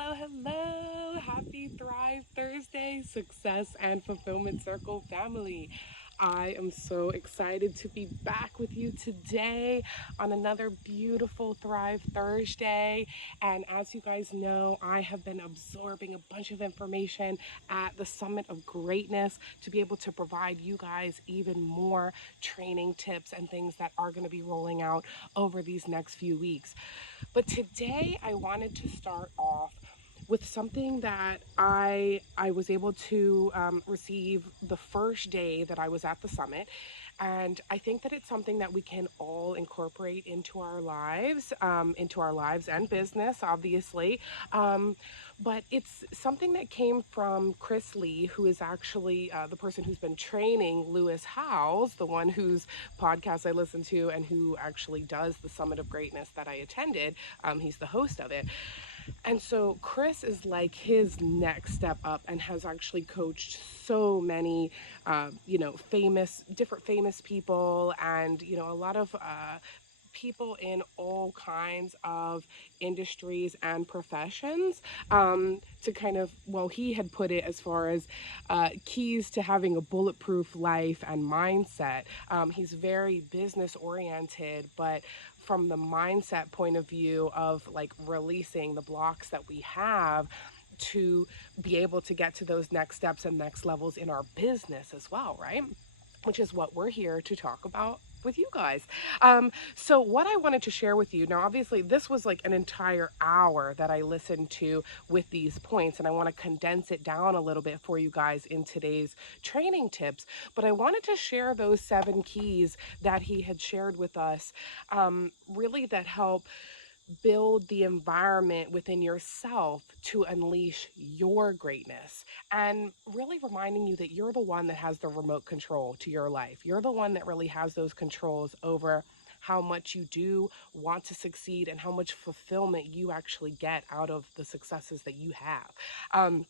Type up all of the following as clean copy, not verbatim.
Hello. Happy Thrive Thursday, Success and Fulfillment Circle family. I am so excited to be back with you today on another beautiful Thrive Thursday. And as you guys know, I have been absorbing a bunch of information at the Summit of Greatness to be able to provide you guys even more training tips and things that are going to be rolling out over these next few weeks. But today I wanted to start off with something that I was able to receive the first day that I was at the summit, and I think that it's something that we can all incorporate into our lives and business, obviously. Um, but it's something that came from Chris Lee, who is actually the person who's been training Lewis Howes, the one whose podcast I listen to and who actually does the Summit of Greatness that I attended. He's the host of it. And so Chris is like his next step up and has actually coached so many, different famous people and, a lot of people in all kinds of industries and professions, to kind of, well, he had put it as far as keys to having a bulletproof life and mindset. He's very business oriented, but from the mindset point of view of like releasing the blocks that we have to be able to get to those next steps and next levels in our business as well, right? Which is what we're here to talk about with you guys. So, what I wanted to share with you now, obviously, this was like an entire hour that I listened to with these points, and I want to condense it down a little bit for you guys in today's training tips. But I wanted to share those 7 keys that he had shared with us, really that help build the environment within yourself to unleash your greatness, and really reminding you that you're the one that has the remote control to your life. You're the one that really has those controls over how much you do want to succeed and how much fulfillment you actually get out of the successes that you have.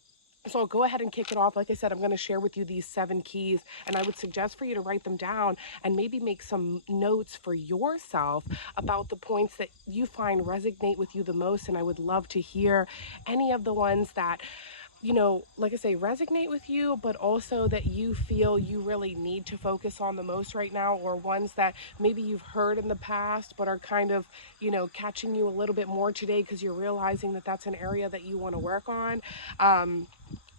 So I'll go ahead and kick it off. Like I said, I'm going to share with you these 7 keys, and I would suggest for you to write them down and maybe make some notes for yourself about the points that you find resonate with you the most. And I would love to hear any of the ones that, like I say, resonate with you, but also that you feel you really need to focus on the most right now, or ones that maybe you've heard in the past, but are kind of, catching you a little bit more today because you're realizing that that's an area that you want to work on.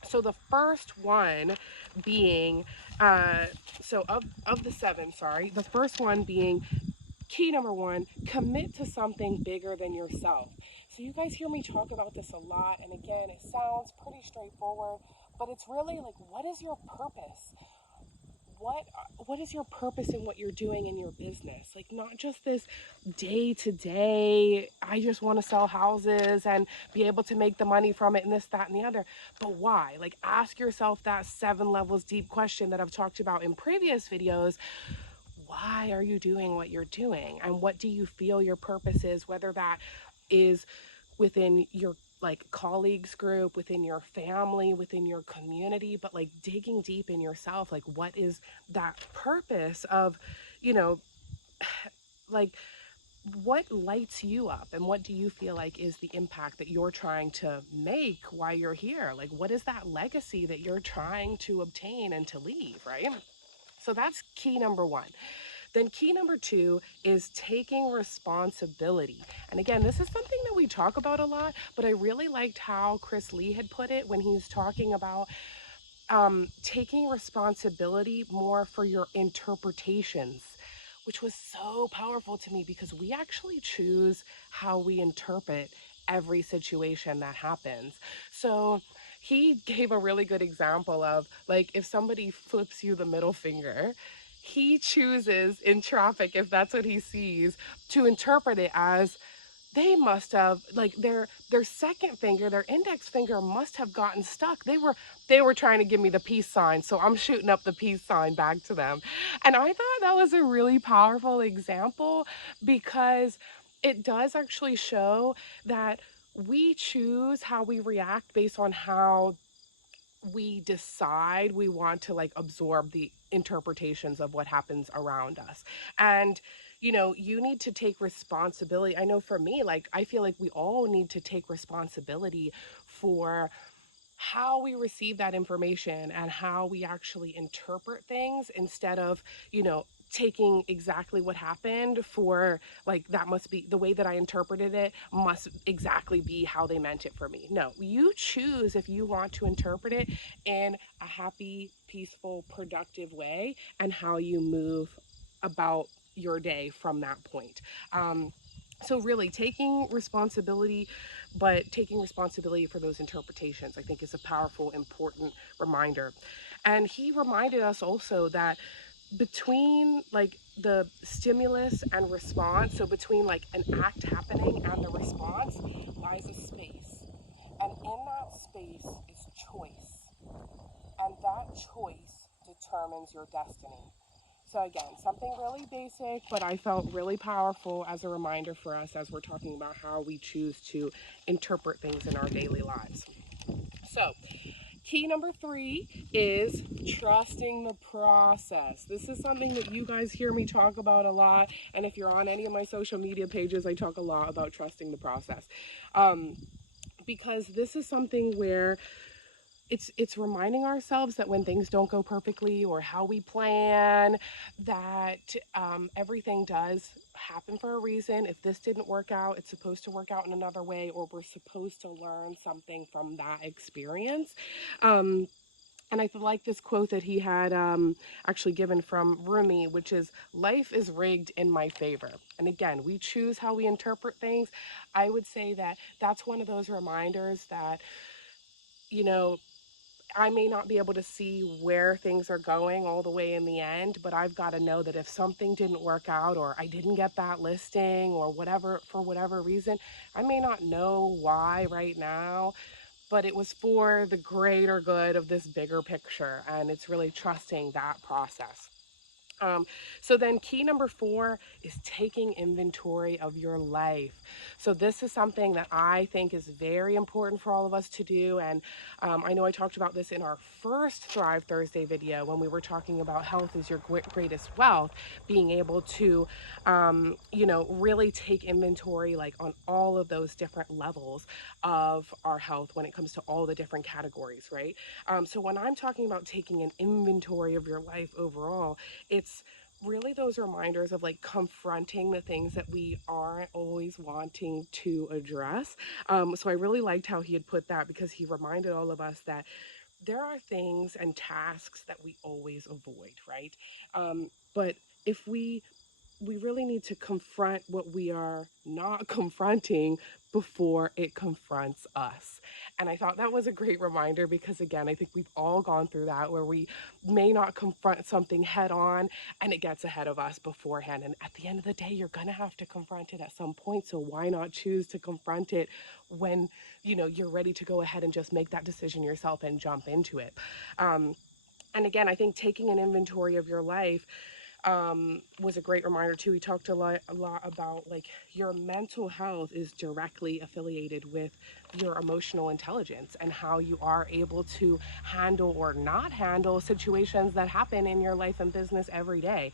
So the first one being, of the 7, sorry, the first one being key number 1, commit to something bigger than yourself. So you guys hear me talk about this a lot, and again, it sounds pretty straightforward, but it's really like, what is your purpose? What is your purpose in what you're doing in your business? Like, not just this day to day, I just want to sell houses and be able to make the money from it and this, that, and the other. But why? Like, ask yourself that 7 levels deep question that I've talked about in previous videos. Why are you doing what you're doing? And what do you feel your purpose is? Whether that is within your like colleagues group, within your family, within your community, but like digging deep in yourself, like what is that purpose of, you know, like what lights you up, and what do you feel like is the impact that you're trying to make while you're here? Like, what is that legacy that you're trying to obtain and to leave, right? So that's key number 1. Then key number 2 is taking responsibility. And again, this is something that we talk about a lot, but I really liked how Chris Lee had put it when he's talking about taking responsibility more for your interpretations, which was so powerful to me because we actually choose how we interpret every situation that happens. So he gave a really good example of like, if somebody flips you the middle finger, he chooses in traffic, if that's what he sees, to interpret it as they must have, like, their second finger, their index finger must have gotten stuck. They were trying to give me the peace sign, so I'm shooting up the peace sign back to them. And I thought that was a really powerful example because it does actually show that we choose how we react based on how we decide we want to like absorb the interpretations of what happens around us. And you need to take responsibility. I know for me, like, I feel like we all need to take responsibility for how we receive that information and how we actually interpret things, instead of, taking exactly what happened for, like, that must be the way that I interpreted it, must exactly be how they meant it for me. No, you choose if you want to interpret it in a happy, peaceful, productive way, and how you move about your day from that point. So really taking responsibility, but taking responsibility for those interpretations, I think, is a powerful, important reminder. And he reminded us also that between, like, the stimulus and response, so between, like, an act happening and the response, lies a space. And in that space is choice. And that choice determines your destiny. So again, something really basic, but I felt really powerful as a reminder for us as we're talking about how we choose to interpret things in our daily lives. So, key number 3 is trusting the process. This is something that you guys hear me talk about a lot. And if you're on any of my social media pages, I talk a lot about trusting the process. Um, because this is something where it's reminding ourselves that when things don't go perfectly or how we plan, that everything does happen for a reason. If this didn't work out, it's supposed to work out in another way, or we're supposed to learn something from that experience. um, and I like this quote that he had actually given from Rumi, which is, "Life is rigged in my favor." And again, we choose how we interpret things. I would say that that's one of those reminders that, you know, I may not be able to see where things are going all the way in the end, but I've got to know that if something didn't work out, or I didn't get that listing, or whatever, for whatever reason, I may not know why right now, but it was for the greater good of this bigger picture. And it's really trusting that process. Um, so then key number 4 is taking inventory of your life. So this is something that I think is very important for all of us to do. And I know I talked about this in our first Thrive Thursday video when we were talking about health is your greatest wealth, being able to, really take inventory, like, on all of those different levels of our health when it comes to all the different categories, right? So when I'm talking about taking an inventory of your life overall, it's really those reminders of, like, confronting the things that we aren't always wanting to address. So I really liked how he had put that, because he reminded all of us that there are things and tasks that we always avoid, right? But if we really need to confront what we are not confronting before it confronts us. And I thought that was a great reminder, because, again, I think we've all gone through that, where we may not confront something head on and it gets ahead of us beforehand. And at the end of the day, you're going to have to confront it at some point. So why not choose to confront it when, you're ready to go ahead and just make that decision yourself and jump into it? Um, and again, I think taking an inventory of your life was a great reminder too. We talked a lot about, like, your mental health is directly affiliated with your emotional intelligence and how you are able to handle or not handle situations that happen in your life and business every day.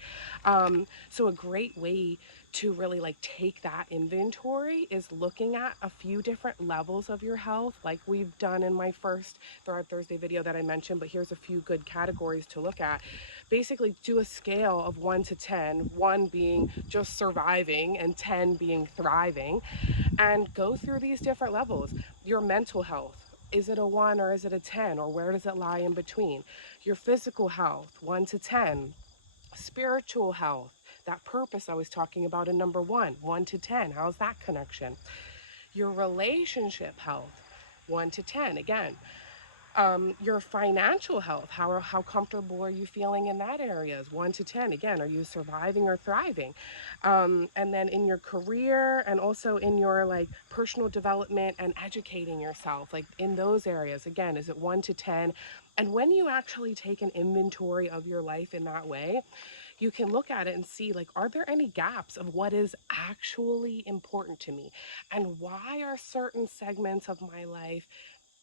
So a great way to really, like, take that inventory is looking at a few different levels of your health, like we've done in my first Thrive Thursday video that I mentioned. But here's a few good categories to look at. Basically, do a scale of 1 to 10, 1 being just surviving and 10 being thriving, and go through these different levels. Your mental health, is it a 1 or is it a 10, or where does it lie in between? Your physical health, 1 to 10. Spiritual health, that purpose I was talking about in number 1, 1 to 10. How's that connection? Your relationship health, 1 to 10. Again, your financial health, how comfortable are you feeling in that areas? 1 to 10. Again, are you surviving or thriving? And then in your career, and also in your, like, personal development and educating yourself, like, in those areas, again, is it 1 to 10? And when you actually take an inventory of your life in that way, you can look at it and see, like, are there any gaps of what is actually important to me? And why are certain segments of my life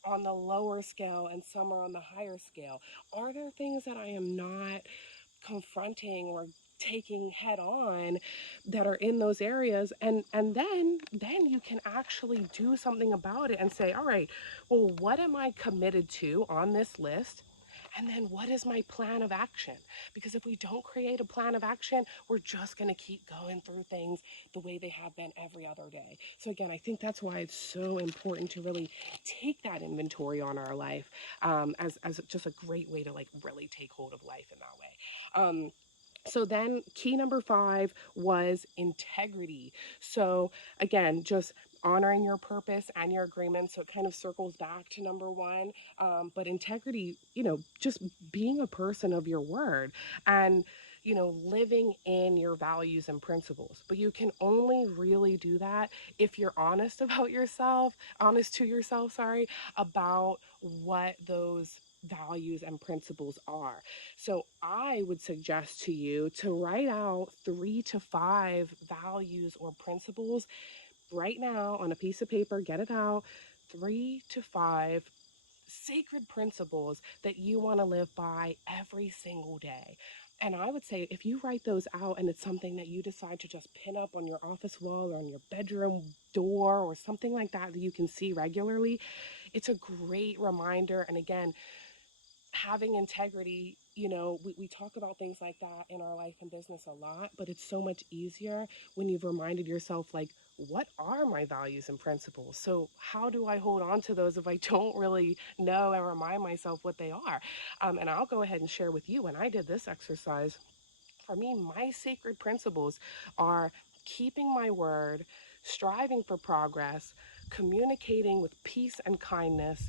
on the lower scale and some are on the higher scale? Are there things that I am not confronting or taking head on that are in those areas, and then you can actually do something about it and say, all right, well, what am I committed to on this list, and then what is my plan of action? Because if we don't create a plan of action, we're just going to keep going through things the way they have been every other day. So again, I think that's why it's so important to really take that inventory on our life, as just a great way to like really take hold of life in that way. So then key number 5 was integrity. So again, just honoring your purpose and your agreement. So it kind of circles back to number 1. But integrity, just being a person of your word, and living in your values and principles. But you can only really do that if you're honest about yourself, honest to yourself, sorry, about what those values and principles are. So I would suggest to you to write out 3 to 5 values or principles right now on a piece of paper, get it out. 3 to 5 sacred principles that you want to live by every single day. And I would say if you write those out and it's something that you decide to just pin up on your office wall or on your bedroom door or something like that that you can see regularly, it's a great reminder. And again, having integrity, we talk about things like that in our life and business a lot, but it's so much easier when you've reminded yourself, like, what are my values and principles? So, how do I hold on to those if I don't really know and remind myself what they are? And I'll go ahead and share with you when I did this exercise. For me, my sacred principles are keeping my word, striving for progress, communicating with peace and kindness,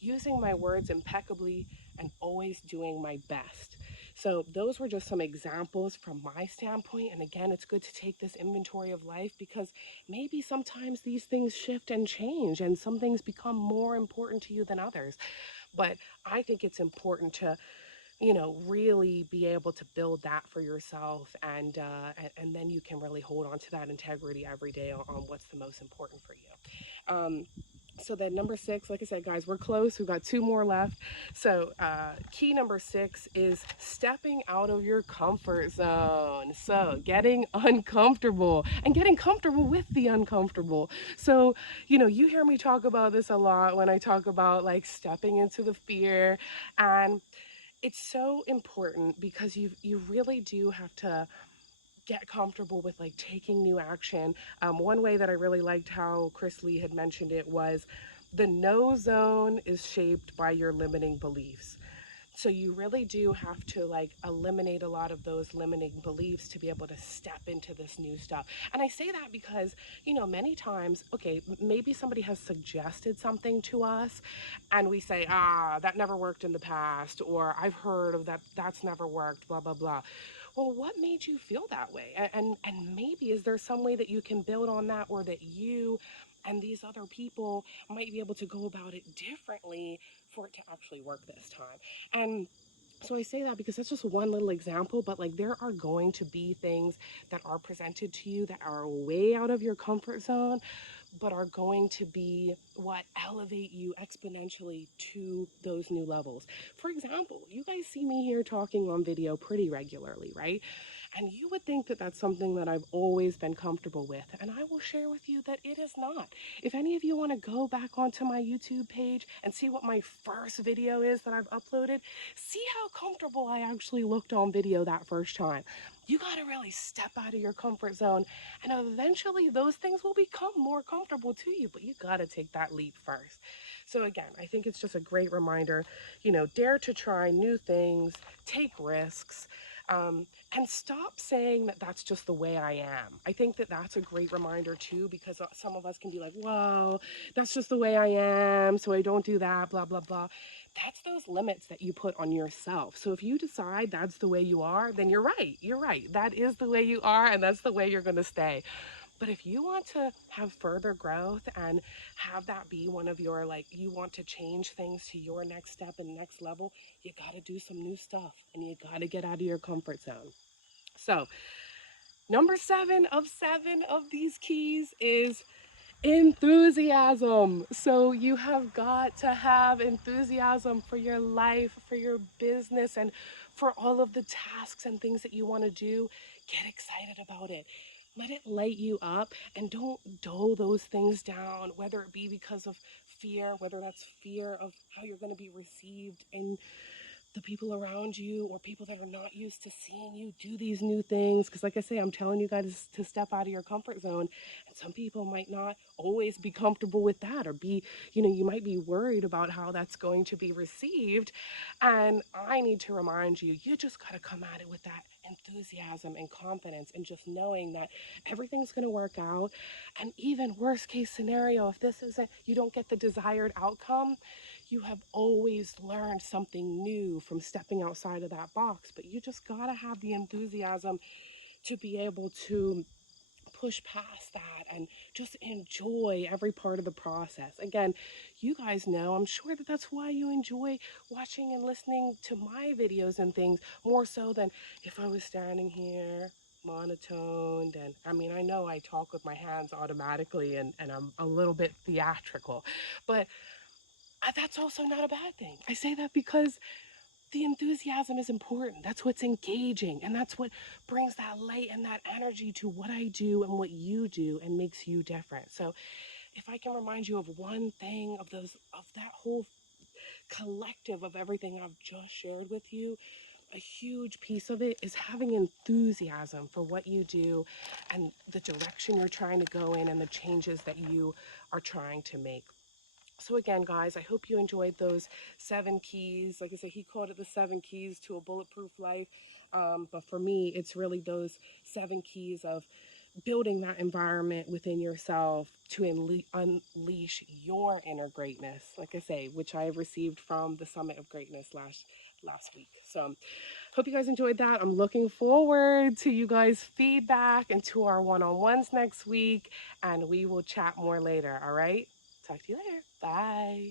using my words impeccably, and always doing my best. So, those were just some examples from my standpoint. And again, it's good to take this inventory of life because maybe sometimes these things shift and change, and some things become more important to you than others. But I think it's important to really be able to build that for yourself, and then you can really hold on to that integrity every day on what's the most important for you. So then number 6, like I said, guys, we're close. We've got 2 more left. So key number 6 is stepping out of your comfort zone. So getting uncomfortable and getting comfortable with the uncomfortable. So, you hear me talk about this a lot when I talk about like stepping into the fear, and it's so important because you really do have to get comfortable with like taking new action. One way that I really liked how Chris Lee had mentioned it was the no zone is shaped by your limiting beliefs. So you really do have to like eliminate a lot of those limiting beliefs to be able to step into this new stuff. And I say that because, many times, okay, maybe somebody has suggested something to us and we say, that never worked in the past, or I've heard of that, that's never worked, blah, blah, blah. Well, what made you feel that way? And maybe is there some way that you can build on that, or that you and these other people might be able to go about it differently for it to actually work this time? And so I say that because that's just one little example, but like there are going to be things that are presented to you that are way out of your comfort zone, but are going to be what elevate you exponentially to those new levels. For example, you guys see me here talking on video pretty regularly, right? And you would think that that's something that I've always been comfortable with. And I will share with you that it is not. If any of you want to go back onto my YouTube page and see what my first video is that I've uploaded, see how comfortable I actually looked on video that first time. You got to really step out of your comfort zone, and eventually those things will become more comfortable to you, but you got to take that leap first. So again, I think it's just a great reminder, dare to try new things, take risks, and stop saying that that's just the way I am. I think that that's a great reminder too, because some of us can be like, well, that's just the way I am, so I don't do that, blah, blah, blah. That's those limits that you put on yourself. So if you decide that's the way you are, then you're right. You're right. That is the way you are, and that's the way you're going to stay. But if you want to have further growth and have that be one of your, like, you want to change things to your next step and next level, you got to do some new stuff and you got to get out of your comfort zone. So, number 7 of these keys is Enthusiasm. So you have got to have enthusiasm for your life, for your business, and for all of the tasks and things that you want to do. Get excited about it. Let it light you up, and don't dull those things down, whether it be because of fear, whether that's fear of how you're going to be received in the people around you or people that are not used to seeing you do these new things. Because, like I say, I'm telling you guys to step out of your comfort zone. And some people might not always be comfortable with that or be, you might be worried about how that's going to be received. And I need to remind you, you just got to come at it with that enthusiasm and confidence and just knowing that everything's going to work out. And even worst case scenario, if this isn't, you don't get the desired outcome, you have always learned something new from stepping outside of that box. But you just got to have the enthusiasm to be able to push past that and just enjoy every part of the process. Again, you guys know, I'm sure that that's why you enjoy watching and listening to my videos and things more so than if I was standing here monotoned. And I mean, I know I talk with my hands automatically and I'm a little bit theatrical, but that's also not a bad thing. I say that because the enthusiasm is important. That's what's engaging, and that's what brings that light and that energy to what I do and what you do and makes you different. So, if I can remind you of one thing of that whole collective of everything I've just shared with you, a huge piece of it is having enthusiasm for what you do and the direction you're trying to go in and the changes that you are trying to make. So again, guys, I hope you enjoyed those 7 keys. Like I said, he called it the 7 keys to a bulletproof life. But for me, it's really those 7 keys of building that environment within yourself to unleash your inner greatness. Like I say, which I received from the Summit of Greatness last week. So hope you guys enjoyed that. I'm looking forward to you guys' feedback and to our one-on-ones next week. And we will chat more later. All right. Talk to you later. Bye.